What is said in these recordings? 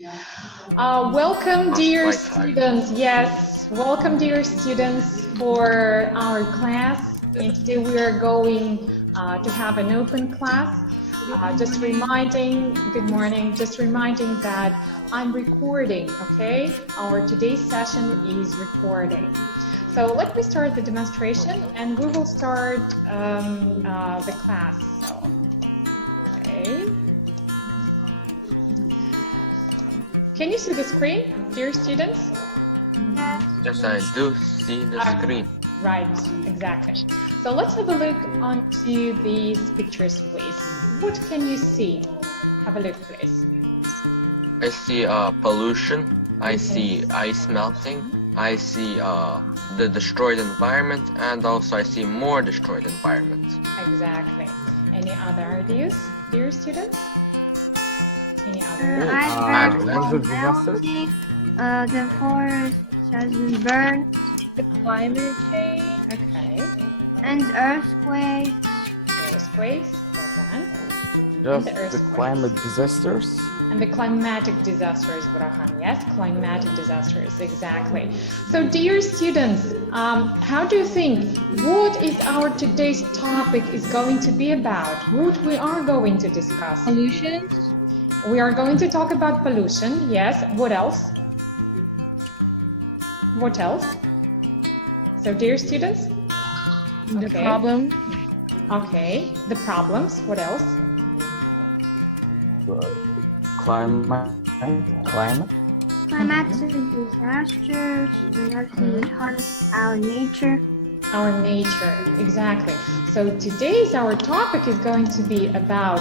Welcome, dear students. Yes, welcome, dear students, for our class. And today we are going to have an open class. Just reminding, good morning, just reminding that I'm recording, okay? Our today's session is recording. So let me start the demonstration and we will start the class. So, okay. Can you see the screen, dear students? Yes, I do see the screen. Right, exactly. So let's have a look onto these pictures, please. What can you see? Have a look, please. I see pollution. I see ice melting. I see the destroyed environment, and also I see more destroyed environment. Exactly. Any other ideas, dear students? Any other? I've heard melting, the forest has been burned, the climate change, Okay. and earthquakes. Earthquakes, well done. Just And the climate disasters. And the climatic disasters, Burhan. Yes, climatic disasters, exactly. So, dear students, how do you think, what is our today's topic is going to be about? What we are going to discuss? Pollution. We are going to talk about pollution, yes. What else? What else? So, dear students? The problem. Okay, the problems. What else? Climate. Climatic disasters, and harness our nature. Our nature, exactly. So today's our topic is going to be about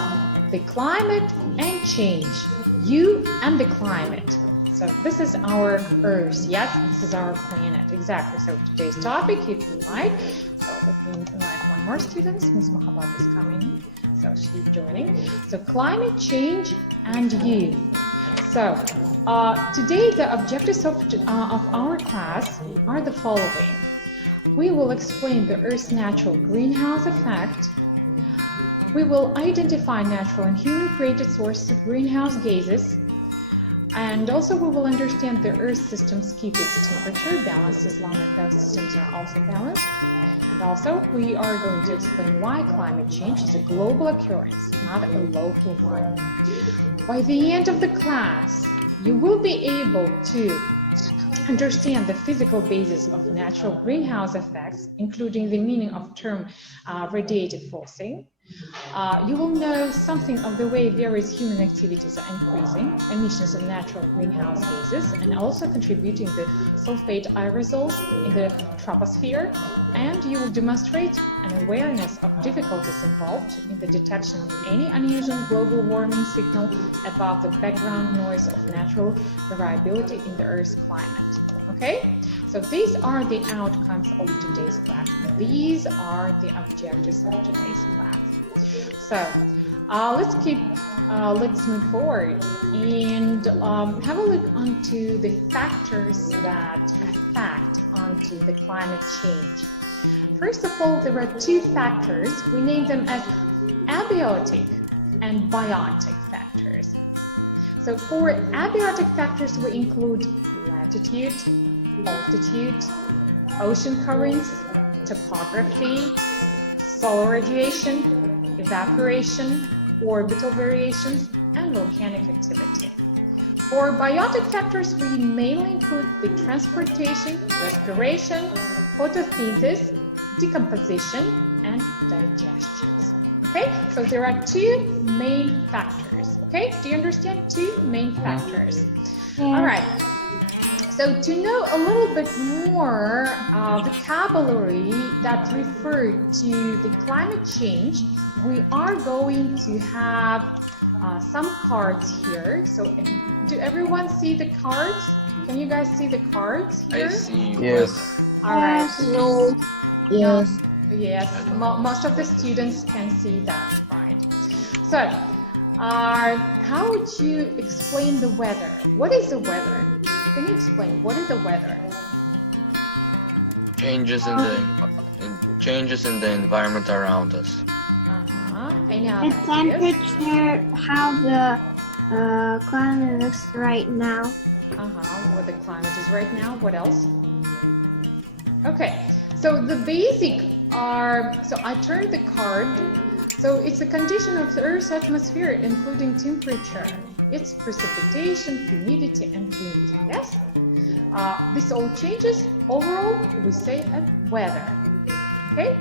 the climate and change. You and the climate. So this is our Earth, yes? This is our planet, exactly. So today's topic, if you like. So let me invite one more student. Ms. Mohabbat is coming, so she's joining. So climate change and you. So today the objectives of our class are the following. We will explain the Earth's natural greenhouse effect. We will identify natural and human-created sources of greenhouse gases. And also we will understand the Earth systems keep its temperature balanced as long as those systems are also balanced. And also we are going to explain why climate change is a global occurrence, not a local one. By the end of the class, you will be able to understand the physical basis of natural greenhouse effects, including the meaning of term radiative forcing. You will know something of the way various human activities are increasing emissions of natural greenhouse gases and also contributing the sulfate aerosols in the troposphere, and you will demonstrate an awareness of difficulties involved in the detection of any unusual global warming signal above the background noise of natural variability in the Earth's climate. Okay, so these are the outcomes of today's class. These are the objectives of today's class. So let's move forward and have a look onto the factors that affect onto the climate change. First of all, there are two factors. We name them as abiotic and biotic factors. So for abiotic factors, we include latitude, altitude, ocean currents, topography, solar radiation, evaporation, orbital variations, and volcanic activity. For biotic factors, we mainly include the transportation, respiration, photosynthesis, decomposition, and digestion. Okay, so there are two main factors. Okay, do you understand? Two main factors. All right. So to know a little bit more vocabulary that refer to the climate change, we are going to have some cards here. So do everyone see the cards? Can you guys see the cards here? I see. Yes. All right. No. Yes. Yes. Most of the students can see that, right? So how would you explain the weather? What is the weather? Can you explain what is the weather? Changes in the environment around us. Any other The temperature, how the climate looks right now. What the climate is right now. What else? Okay, so the basic are, so I turned the card. So it's a condition of the Earth's atmosphere, including temperature, its precipitation, humidity, and wind. Yes? This all changes. Overall, we say weather. Okay?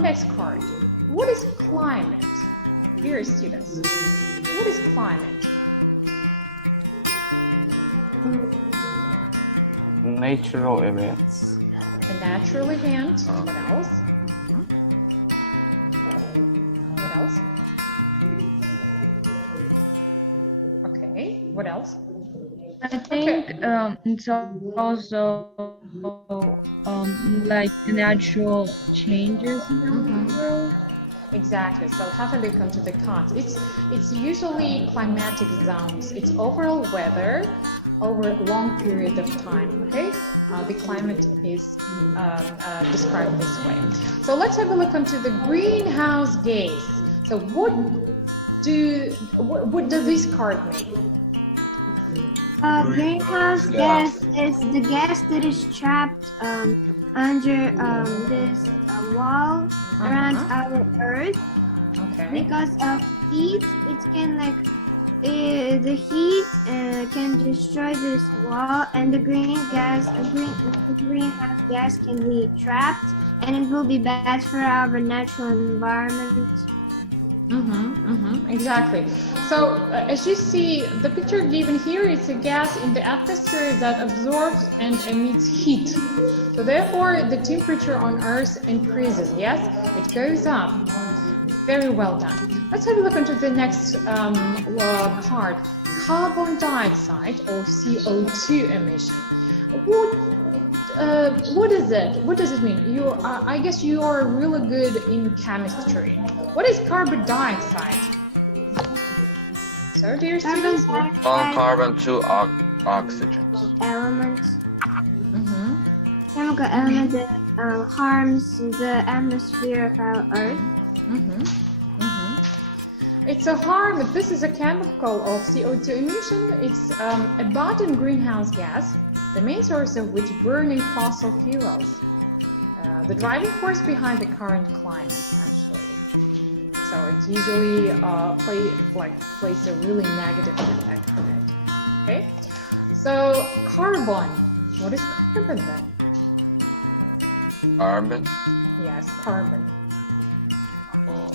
Next card. What is climate? Dear students, what is climate? Natural events. A natural event. What else? What else? Okay, what else? I think it's also like the natural changes in the world. Exactly. So have a look into the cards. It's usually climatic zones. It's overall weather over a long period of time. Okay, the climate is described this way. So let's have a look into the greenhouse gas. So what does this card mean? Greenhouse gas is the gas that is trapped under this wall around our Earth. Okay. Because of heat, it can the heat can destroy this wall, and the greenhouse gas can be trapped, and it will be bad for our natural environment. Exactly. So as you see, the picture given here is a gas in the atmosphere that absorbs and emits heat. So therefore, the temperature on Earth increases. Yes, it goes up. Very well done. Let's have a look into the next card. Carbon dioxide or CO2 emission. What is it? What does it mean? I guess you are really good in chemistry. What is carbon dioxide? So, dear students, One carbon, two oxygens. Elements. Chemical element that harms the atmosphere of our Earth. It's a harm. This is a chemical of CO2 emission. It's abundant greenhouse gas, the main source of which burning fossil fuels. The driving force behind the current climate, actually. So it usually plays a really negative effect on it. Okay. So carbon. What is carbon then? Carbon. Yes, carbon. Oh,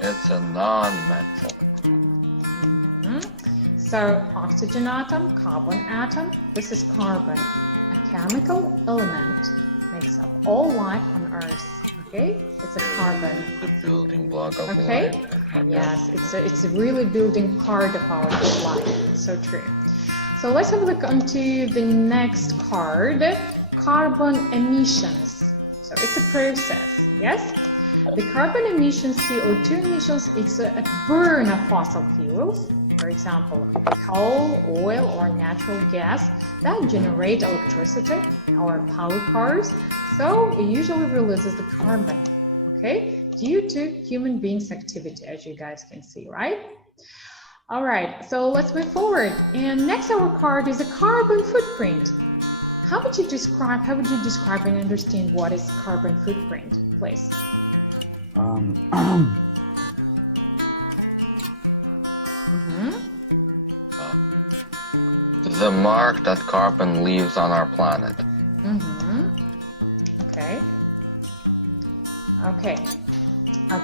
it's a non-metal. So oxygen atom, carbon atom, this is carbon. A chemical element makes up all life on Earth. Okay, it's a carbon. The building block of Okay. life. Yes, it's a really building part of our life. So true. So let's have a look onto the next card. Carbon emissions. So it's a process. Yes. The carbon emissions, CO2 emissions, it's a burn of fossil fuels, for example, coal, oil, or natural gas that generate electricity or power cars. So it usually releases the carbon, okay, due to human beings' activity, as you guys can see, right? All right, so let's move forward. And next our card is a carbon footprint. How would you describe and understand what is carbon footprint, please? The mark that carbon leaves on our planet. Okay. Okay.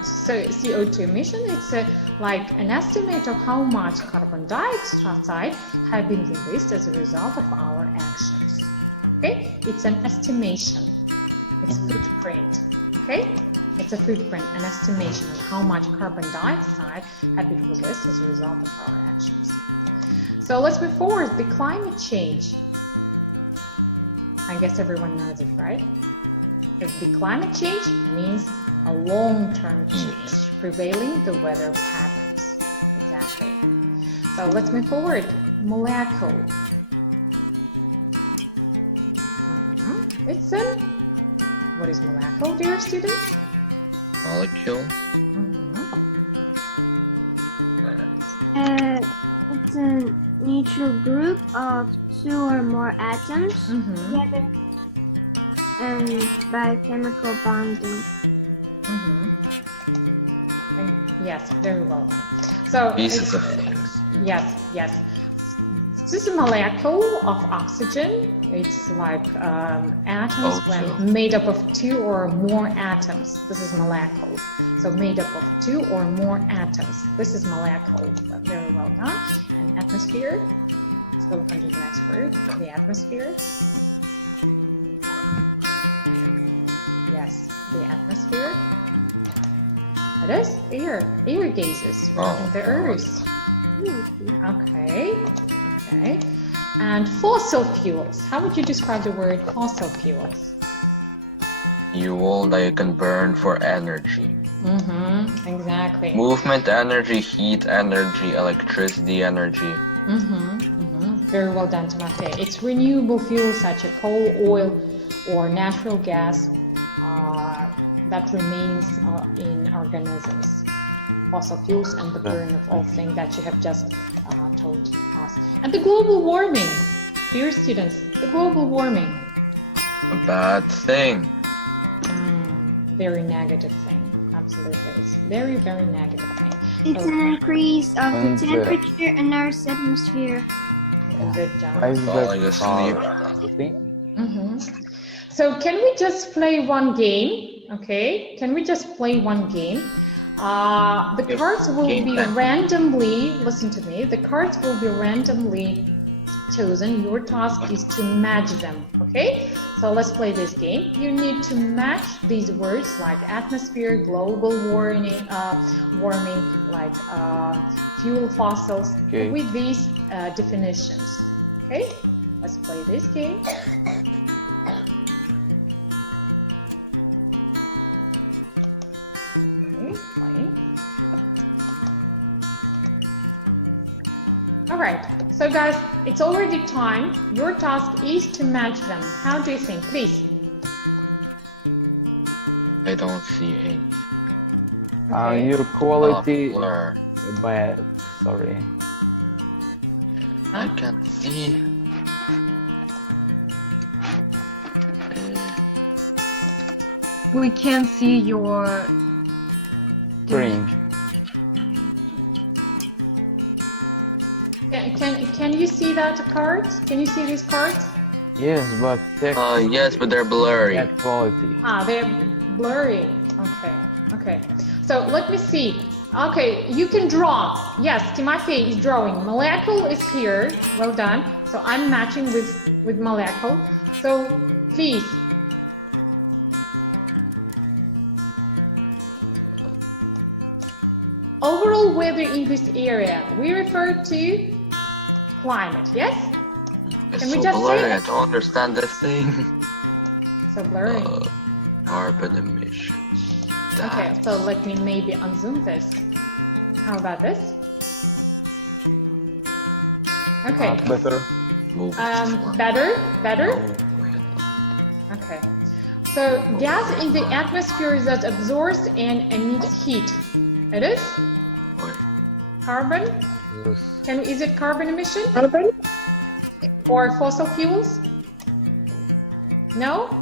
So CO2 emission, it's like an estimate of how much carbon dioxide have been released as a result of our actions. Okay, it's an estimation. It's footprint. Okay, it's a footprint, an estimation of how much carbon dioxide have been released as a result of our actions. So let's move forward. The climate change. I guess everyone knows it, right? If the climate change means a long-term change prevailing the weather patterns. Exactly. So let's move forward. Molecule. It's a, what is molecule, dear students? Molecule. It's a neutral group of two or more atoms Mm-hmm. together and by chemical bonding. Mm-hmm. Yes, very well done. So Pieces it's- of things. yes. This is a molecule of oxygen. It's like atoms O2. when made up of two or more atoms. This is molecule. So made up of two or more atoms. This is molecule. Very well done. And atmosphere. Let's go on to the next word. The atmosphere. Yes, the atmosphere. It is air. Air gases surrounding the Earth. Okay. And fossil fuels. How would you describe the word fossil fuels? Fuel that you can burn for energy. Mm-hmm. Exactly. Movement energy, heat energy, electricity energy. Very well done, Timothy. It's renewable fuels such as coal, oil, or natural gas that remains in organisms. Fossil fuels and the burn of all things that you have just told us. And the global warming. Dear students, the global warming. A bad thing. Very negative thing. Absolutely. It's very, very negative thing. It's an increase of the And, temperature in Earth's atmosphere. Good job. Why is Falling that asleep. So can we just play one game? Okay, can we just play one game? The Yes, cards will game be time. randomly, listen to me, the cards will be randomly chosen. Your task is to match them, okay? So let's play this game. You need to match these words like atmosphere, global warming, like fuel fossils, Okay. with these definitions, okay? Let's play this game. Okay, playing. All right, so guys, it's already time. Your task is to match them. How do you think? Please. I don't see any. Okay. Your quality Blur. bad. Sorry. I can't see. We can't see your Green. Can you see that cards? Can you see these cards? Yes, but text Yes, but they're blurry. bad quality. They're blurry. Okay. So let me see. Okay, you can draw. Yes, Timothy is drawing. Molecule is here. Well done. So I'm matching with molecule. So please. Overall weather in this area, we refer to climate, yes? It's Can we so just say blurry. it? I don't understand this thing. So blurry. Carbon emissions. Okay, so let me maybe unzoom this. How about this? Okay, Better. better? Oh, Okay. So gas in the atmosphere that absorbs and emits heat. It is? wait. Carbon? Yes. Is it carbon emission? Or fossil fuels? No?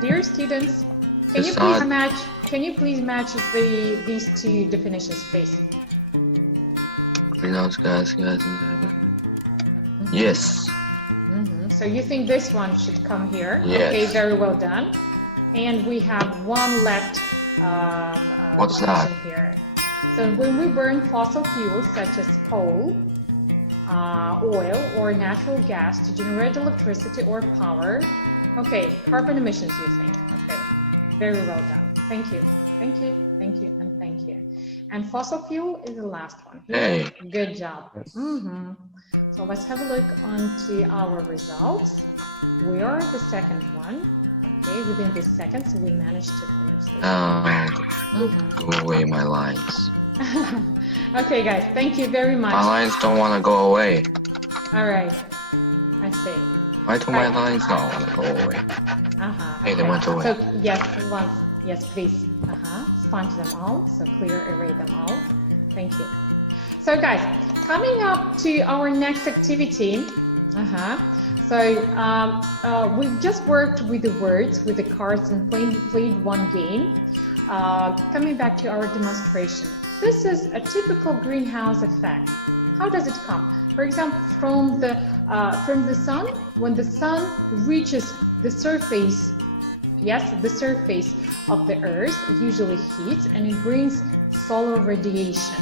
Dear students, can you please match these two definitions, please? Greenhouse gas. Yes. So you think this one should come here? Yes. Okay, very well done. And we have one left What's definition that? here. So when we burn fossil fuels such as coal, oil, or natural gas to generate electricity or power, okay, carbon emissions, you think? Okay, very well done. Thank you, and thank you. And fossil fuel is the last one. Hey. Good job. Yes. So let's have a look onto our results. We are the second one. Okay, within these seconds, we managed to finish this. Go away, my lines. Okay, guys, thank you very much. My lines don't want to go away. All right, I see. Why do my lines not want to go away? Hey, they okay. went away. So yes, please. expunge them all, so clear, erase them all. Thank you. So guys, coming up to our next activity. We've just worked with the words, with the cards, and played one game. Coming back to our demonstration. This is a typical greenhouse effect. How does it come? For example, from the sun, when the sun reaches the surface, the surface of the earth, it usually heats and it brings solar radiation.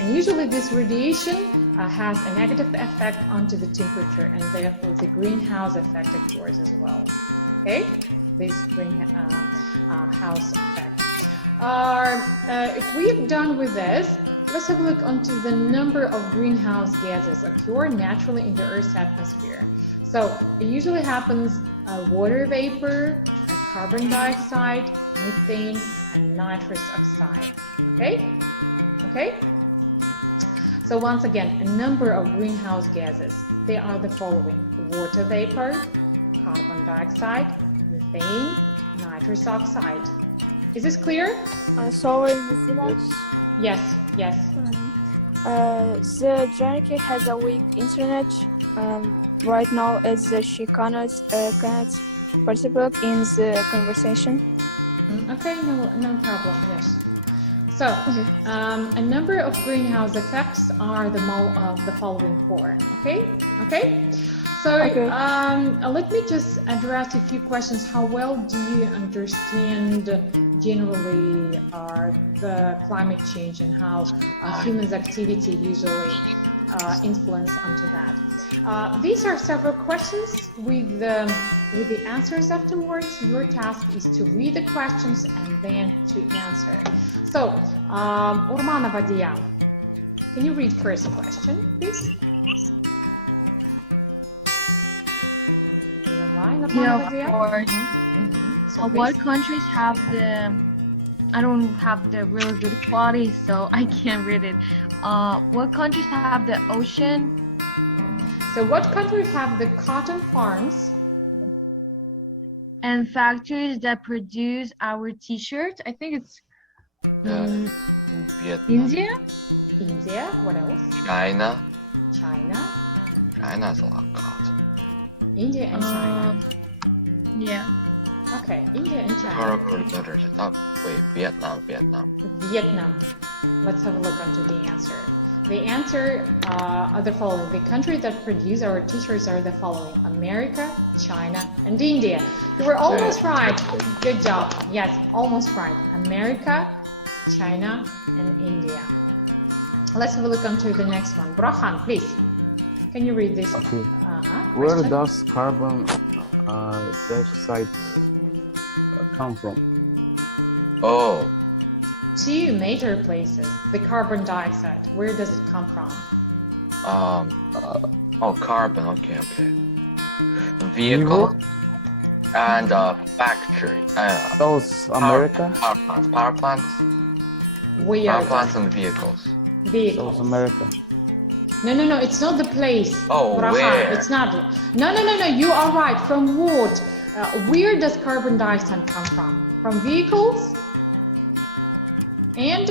And usually this radiation has a negative effect onto the temperature, and therefore the greenhouse effect occurs as well. Okay, this greenhouse effect. If we've done with this, let's have a look onto the number of greenhouse gases occur naturally in the Earth's atmosphere. So it usually happens water vapor, carbon dioxide, methane, and nitrous oxide. Okay? So once again, a number of greenhouse gases. They are the following: water vapor, carbon dioxide, methane, nitrous oxide. Is this clear? Sorry, Missima. Yes. The Janike has a weak internet. Right now, she cannot participate in the conversation. Okay, no problem. Yes. So, a number of greenhouse effects are the following four. Okay. So, let me just address a few questions. How well do you understand generally the climate change and how humans' activity usually influence onto that? These are several questions with the answers afterwards. Your task is to read the questions and then to answer. So, Urmanova Dia, can you read first question, please? Yeah, of course. So What countries have the? I don't have the really good quality, so I can't read it. What countries have the ocean? So what countries have the cotton farms? And factories that produce our T-shirts? I think it's Vietnam. India. India. What else? China. China. China has a lot of cotton. India and China. Yeah. Okay, India and China. Vietnam. Vietnam. Let's have a look onto the answer. The answer are the following. The countries that produce our T-shirts are the following: America, China, and India. You were almost right. Good job. Yes, almost right. America, China, and India. Let's have a look onto the next one. Burhan, please. Can you read this? Okay. Where Question? does carbon dioxide come from? Oh, Two major places. The carbon dioxide. Where does it come from? carbon. Okay. Vehicle and factory. Those America? Power plants. Where? Power plants and vehicles. Vehicles. Those America. No, it's not the place. Oh, Burhan. where? It's not. No, you are right. From what? Where does carbon dioxide come from? From vehicles? And?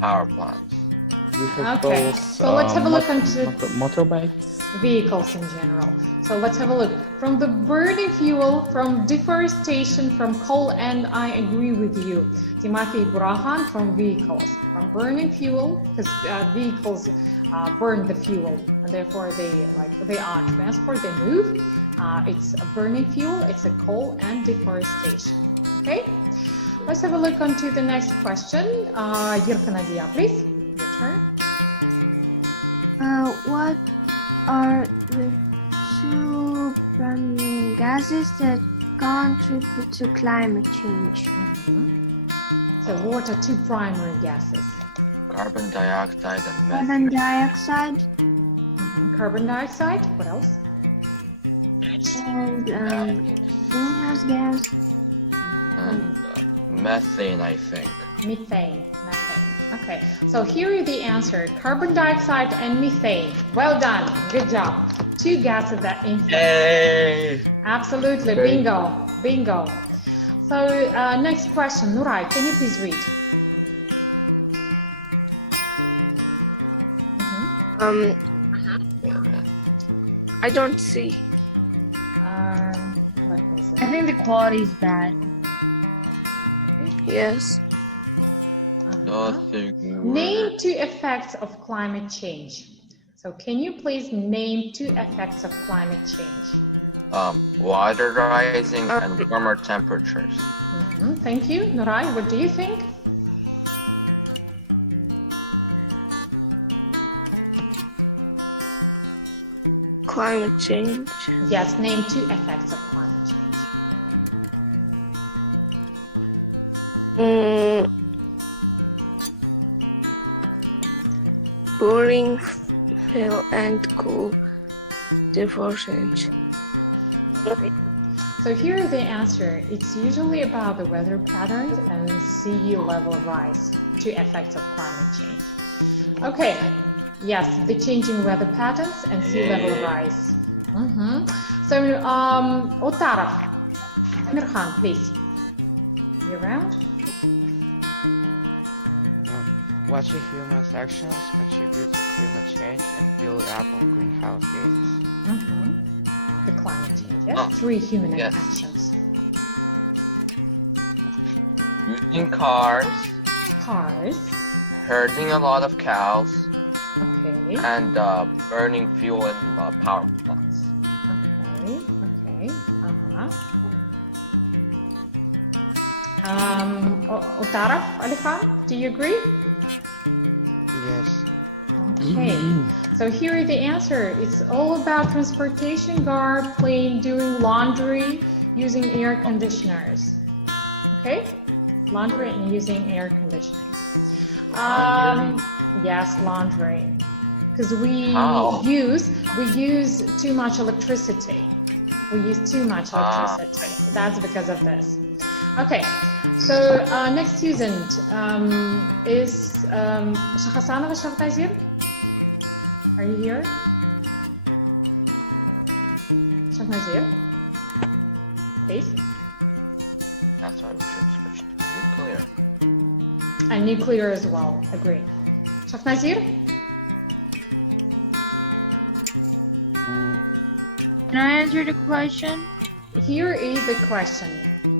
Power plants. Okay, so let's have a look into motorbikes. vehicles in general. So let's have a look. From the burning fuel, from deforestation, from coal, and I agree with you, Timothy Burhan, from vehicles. From burning fuel, because vehicles burn the fuel, and therefore they are transport, they move. It's a burning fuel, it's a coal and deforestation. Okay, let's have a look onto the next question. Yirka Nadia, please, your turn. What are the two primary gases that contribute to climate change? So what are two primary gases? Carbon dioxide and Carbon methane. dioxide Carbon dioxide, what else? and greenhouse gas. And methane, I think. Methane. Okay, so here is the answer. Carbon dioxide and methane. Well done, good job. Two gases that influence. Hey! Absolutely, Okay. bingo. So next question, Nuray, can you please read? Um, I don't see. Let me see. I think the quality is bad. Yes. Name 2 effects of climate change. So can you please name 2 effects of climate change? Water rising and warmer temperatures. Thank you. Nuray, what do you think? Climate change. Yes, name 2 effects of climate change. Boring, hill, and cool difference. So here is the answer. It's usually about the weather patterns and sea level rise, 2 effects of climate change. Okay, yes, the changing weather patterns and sea level rise. So, Otaraf, Amirhan, please. You around? Watching humans' actions contribute to climate change and build up of greenhouse gases. The climate change, yes? 3 human yes. actions. Using cars, Cars, herding a lot of cows, okay, and burning fuel in power plants. okay, Otaraf, Ali Khan, do you agree? Yes. Okay, so here is the answer. It's all about transportation, garb, plane, doing laundry, using air conditioners. Okay, laundry and using air conditioning. Yes, laundry, because we use too much electricity. We use too much electricity. That's because of this. Okay, so next student is Shahhasanova Shahnazir. Are you here? Shahnazir, please. That's why we should switch to nuclear. And nuclear as well, agree. Shahnazir? Can I answer the question? Here is the question.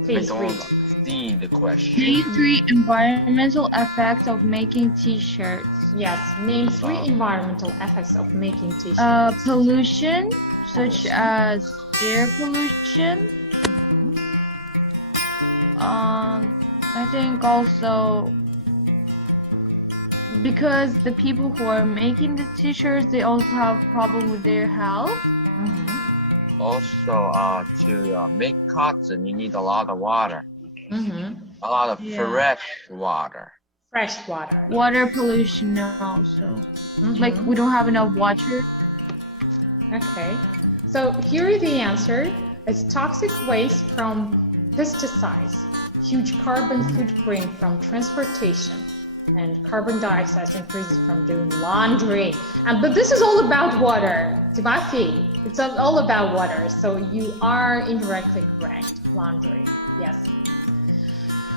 Please I read. don't see the question. Name 3 environmental effects of making t-shirts. Yes, name 3 environmental effects of making t-shirts. Pollution, such as air pollution. I think also because the people who are making the t-shirts, they also have problem with their health. Also, to make cotton, you need a lot of water. A lot of fresh water. Fresh water. Water pollution also. Like we don't have enough water. Okay, so here is the answer. It's toxic waste from pesticides, huge carbon footprint from transportation, and carbon dioxide increases from doing laundry. But this is all about water, Tibafi. It's all about water, so you are indirectly correct. Laundry, yes.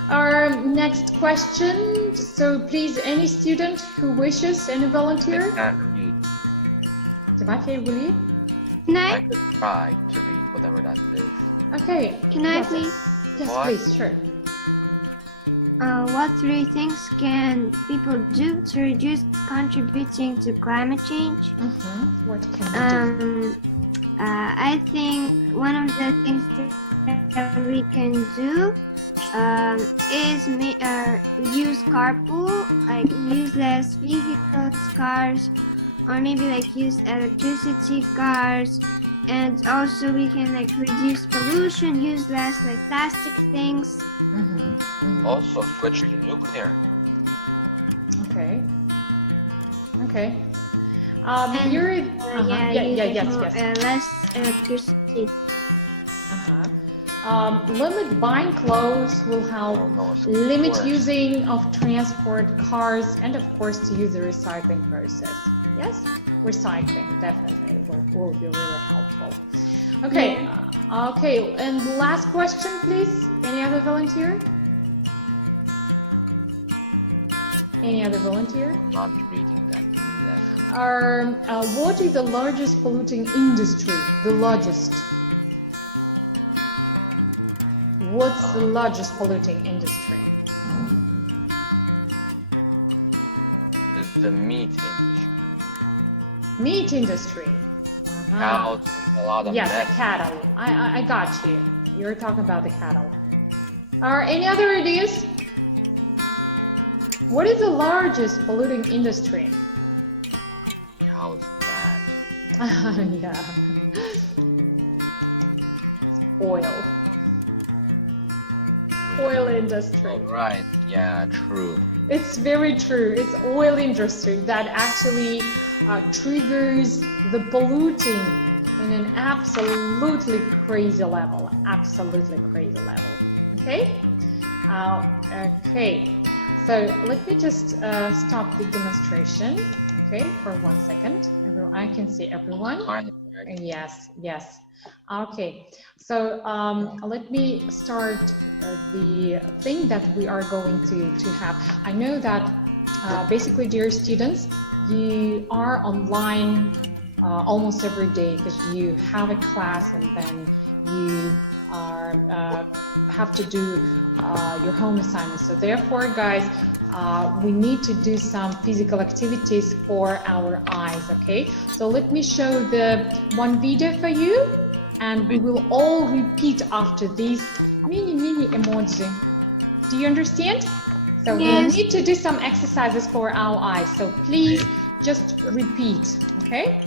Our next question. So please, any student who wishes, any I volunteer? can't read. Tibafi, will you? Can I I? could try to read whatever that is. Okay. Can I yes, please? Yes, What? please, sure. What 3 things can people do to reduce contributing to climate change? What can we do? I think one of the things that we can do is use carpool, like use less vehicles, cars, or maybe like use electricity cars. And also we can like reduce pollution, use less like plastic things. Also, switch to nuclear. Okay. Okay. And, You're use less electricity. Limit buying clothes will help. Oh, no, it's Limit worse. using of transport, cars, and of course to use the recycling process. Yes, recycling definitely will be really helpful. Okay. Okay. And last question, please. Any other volunteer? Any other volunteer? I'm not reading that. What is the largest polluting industry? The largest. What's the largest polluting industry? The meat industry. Meat industry. Cows, a lot of Yes, meth. the cattle. I got you. You're talking about the cattle. Any other ideas? What is the largest polluting industry? Cows bad. Yeah. Oil. Oil industry. Oh, right. Yeah, true. It's very true. It's oil industry that actually triggers the polluting in an absolutely crazy level. Absolutely crazy level. Okay? Okay. So let me just stop the demonstration. Okay, for 1 second. I can see everyone. Fine. Yes, yes. Okay, so let me start the thing that we are going to have. I know that basically, dear students, you are online almost every day because you have a class and then you have to do your home assignments. So therefore, guys, we need to do some physical activities for our eyes, okay? So let me show the one video for you, and we will all repeat after this mini emoji. Do you understand? So we Yes. need to do some exercises for our eyes. So please just repeat, okay?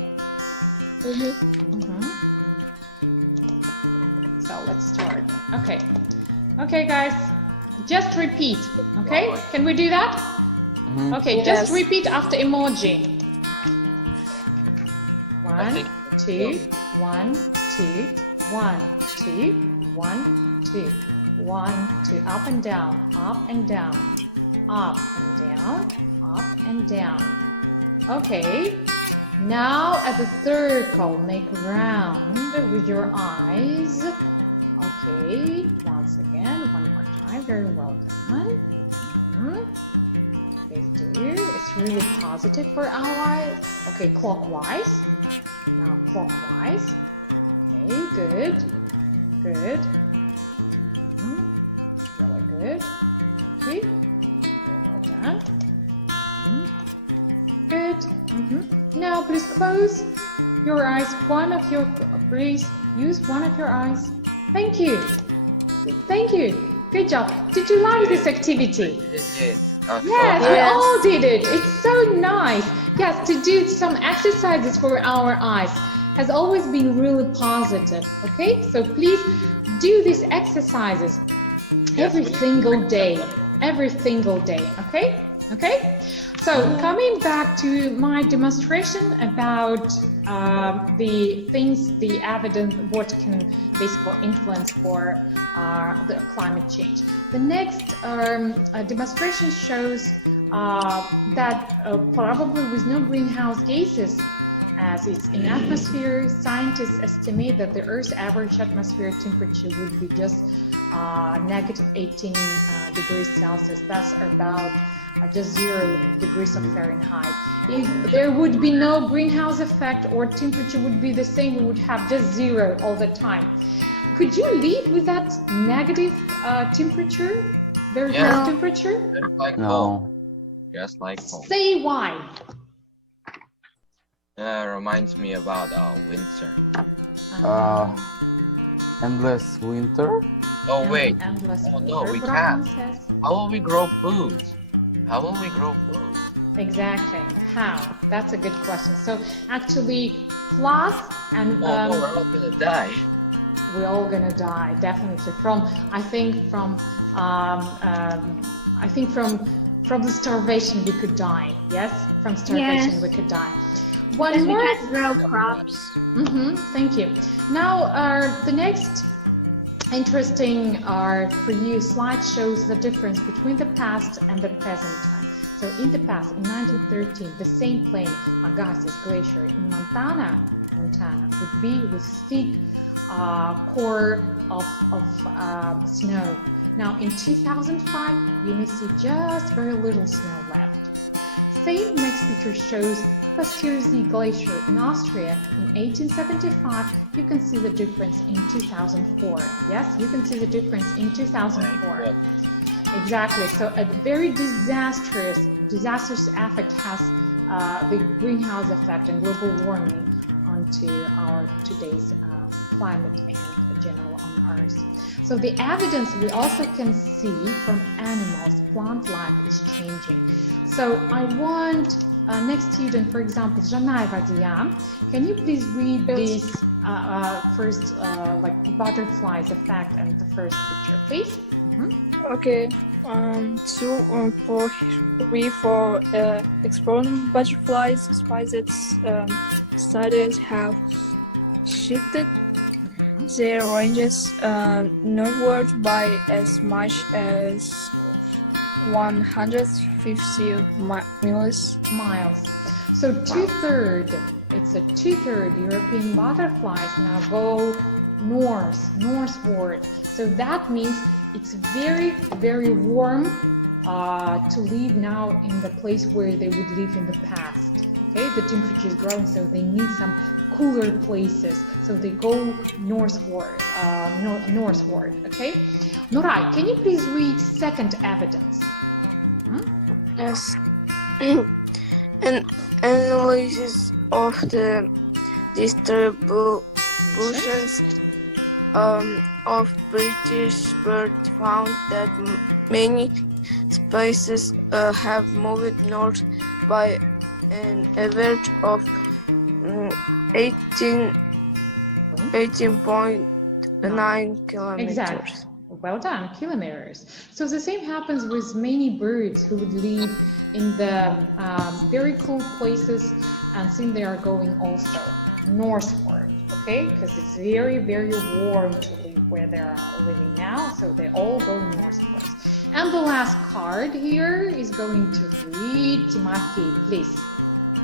So let's start. Okay. Okay, guys, just repeat. Okay, can we do that? Okay, just Yes. repeat after emoji. I 1, think 2, 1, 2, 1, 2, 1, 2, 1, 2. Up and down, up and down, up and down, up and down. Okay. Now as a circle, make a round with your eyes. Okay, once again, one more time. Very well done. Please do. It's really positive for our eyes. Okay, clockwise. Now clockwise. Okay, good. Good. Really good. Okay. Very well done. Good. Now please close your eyes. Please use one of your eyes. Thank you. Thank you. Good job. Did you like this activity? Yes. Yes, we all did it. It's so nice. Yes, to do some exercises for our eyes has always been really positive. Okay, so please do these exercises every single day. Every single day. Okay? Okay? So coming back to my demonstration about the things, the evidence, what can basically influence for the climate change. The next demonstration shows that probably with no greenhouse gases, as it's in atmosphere, scientists estimate that the Earth's average atmospheric temperature would be just negative 18 degrees Celsius. That's about just 0 degrees of Fahrenheit. If there would be no greenhouse effect or temperature would be the same, we would have just 0 all the time. Could you live with that negative temperature? Very low temperature? Just like home. No. Just like home. Say why. Reminds me about winter. Endless winter? Oh wait. Endless Oh no, winter, we Brian can't. says. How will we grow food? How will we grow food? Exactly. How? That's a good question. So actually, plus and Oh, no, we're all gonna die. we're all gonna die definitely I think from the starvation we could die. Yes, from starvation Yes. we could die. Because One we more. can't grow crops. Thank you. Now the next interesting for you slide shows the difference between the past and the present time. So in the past, in 1913, the same plain, Agassiz Glacier in Montana would be with thick core of snow. Now in 2005, you may see just very little snow left. Same next picture shows Pastersee Glacier in Austria in 1875. You can see the difference in 2004. Yes, you can see the difference in 2004. Exactly. So a very disastrous effect has the greenhouse effect and global warming onto our today's climate and general on Earth. So the evidence we also can see from animals, plant life is changing. So I want next student, for example, Janai Vadia, can you please read this first like butterflies effect and the first picture, please? Okay. 2 or 3 for exploring butterflies, spiders studies have shifted their ranges northward by as much as 150 miles. So it's a two-third European butterflies now go northward. So that means it's very, very warm to live now in the place where they would live in the past. Okay, the temperature is growing, so they need some cooler places. So they go northward. Okay, Nuray, can you please read second evidence? Yes. An analysis of the distributions of British birds found that many species have moved north by an average of 18.9 kilometers. Exactly. Well done, kilometers. So the same happens with many birds who would live in the very cool places, and since they are going also northward, okay? Because it's very, very warm to live where they are living now, so they all go northward. And the last card here is going to read Timothy, please.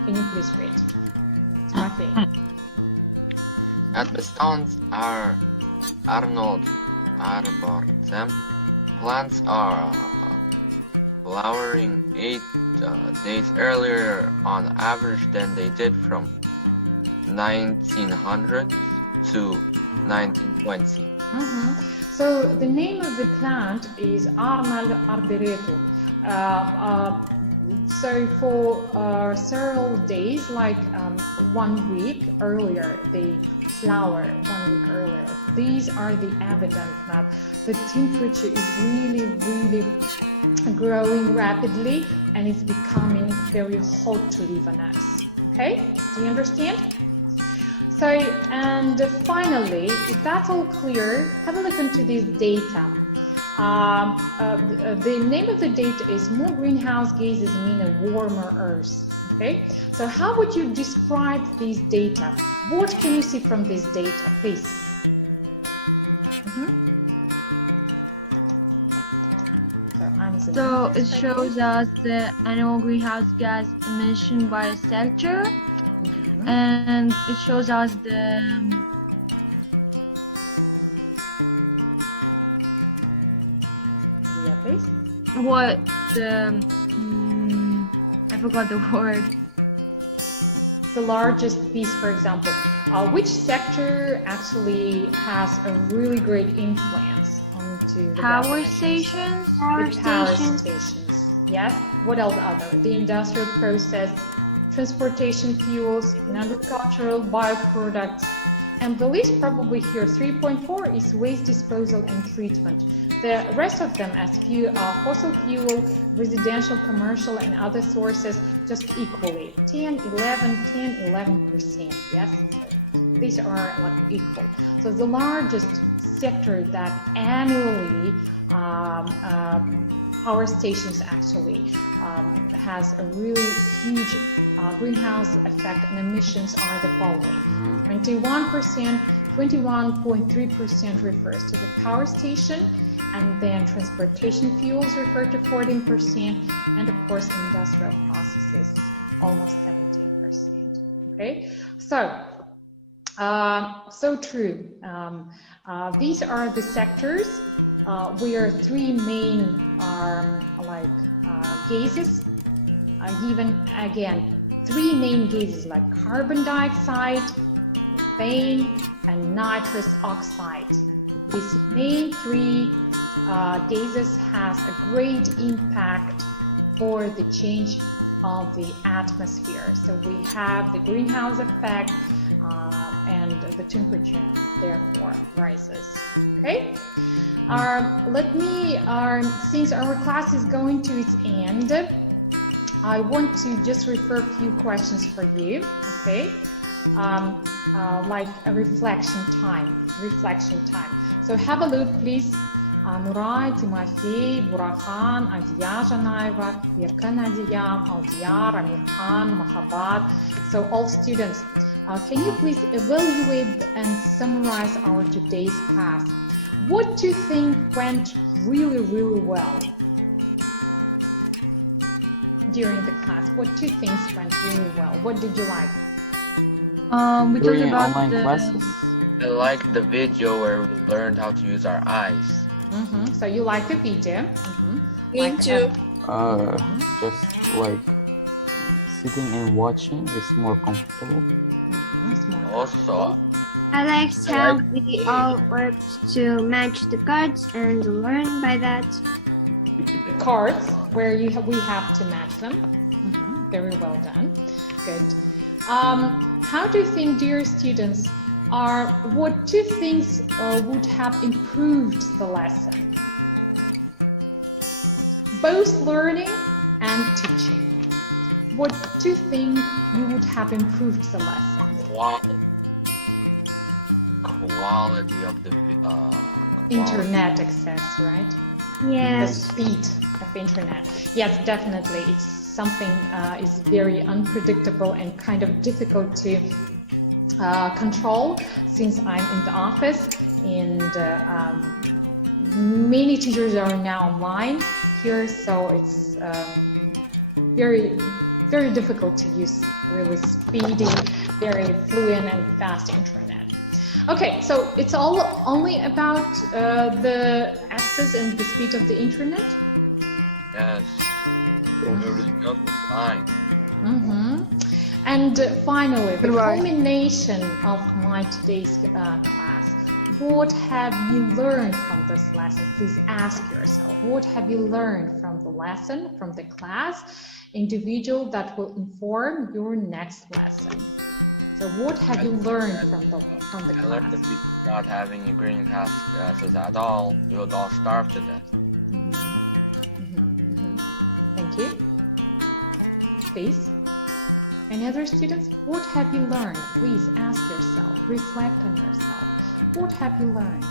Can you please read? Timothy. At the stones are Arnold Arboretum, plants are flowering 8 days earlier on average than they did from 1900 to 1920. So the name of the plant is Arnold Arboretum. So for several days, like 1 week earlier, they flower 1 week earlier. These are the evidence that the temperature is really, really growing rapidly, and it's becoming very hot to live on Earth. Okay, do you understand? So, and finally, if that's all clear, have a look into this data. The name of the data is More Greenhouse Gases Mean a Warmer Earth. Okay, so how would you describe these data? What can you see from this data, please? So it shows us the annual greenhouse gas emission by sector, and it shows us the please. What the I forgot the word. The largest piece, for example, which sector actually has a really great influence onto the power stations? Power stations. Yes. What else? Other? The industrial process, transportation fuels, and agricultural bioproducts. And the least probably here, 3.4, is waste disposal and treatment. The rest of them as fossil fuel, residential, commercial, and other sources just equally, 10, 11%, yes? So these are like equal. So the largest sector that annually power stations actually has a really huge greenhouse effect and emissions are the following. 21%, 21.3% refers to the power station, and then transportation fuels refer to 14%, and of course industrial processes almost 17%. Okay, so So true. These are the sectors where three main gases are given. Again, three main gases like carbon dioxide, methane, and nitrous oxide. These main three gases has a great impact for the change of the atmosphere. So we have the greenhouse effect, and the temperature therefore rises. Okay. Let me, since our class is going to its end, I want to just refer a few questions for you. Okay. Like a reflection time. So have a look, please. Nuray, Timofey, Burahan, Adiya Janaeva, Yerka Nadia, Aldiyar, Amirhan, Mahabat. So all students, can you please evaluate and summarize our today's class? What do you think went really, really well during the class? What two things went really well? What did you like? We talked During about online the classes. I like the video where we learned how to use our eyes. So you like the video? Me too. Just like sitting and watching is more comfortable. Also, I liked how we all worked to match the cards and learn by that. Cards where we have to match them. Very well done. Good. How do you think, dear students, what two things would have improved the lesson? Both learning and teaching. What two things you would have improved the lesson? quality of the Internet access, right? The Yes. speed of internet. Yes, definitely. It's something is very unpredictable and kind of difficult to control since I'm in the office, and many teachers are now online here, so it's very, very difficult to use really speedy, very fluent and fast internet. Okay, so it's all only about the access and the speed of the internet? yes, really good line. And finally, the Right. culmination of my today's class. What have you learned from this lesson? Please ask yourself, what have you learned from the lesson, from the class, individual that will inform your next lesson? So what have you learned from the I learned class? that we not having a greenhouse gases at all, we would all starve to death. Thank you. Please. Any other students? What have you learned? Please ask yourself, reflect on yourself. What have you learned?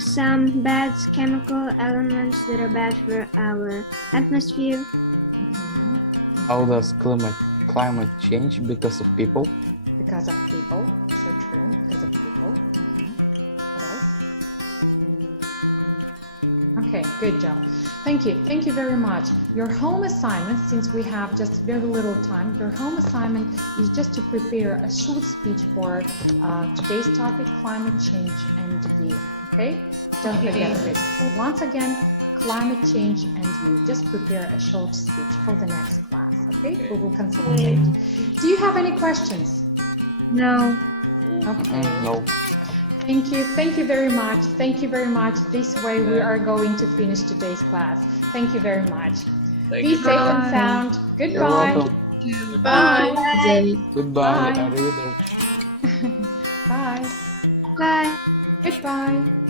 Some bad chemical elements that are bad for our atmosphere. How does climate change because of people? Because of people. So true. Because of people. What else? Okay, good job. Thank you. Thank you very much. Your home assignment, since we have just very little time, your home assignment is just to prepare a short speech for today's topic, climate change and you. Okay? Don't forget this. Once again, climate change and you. Just prepare a short speech for the next class. Okay? We will consolidate. Do you have any questions? No. Okay. No. Thank you. Thank you very much. Thank you very much. This way we are going to finish today's class. Thank you very much. Thank Be you. safe and sound. You're Goodbye. welcome. Bye. Goodbye. Bye. Arrivederci. Bye. Bye. Goodbye.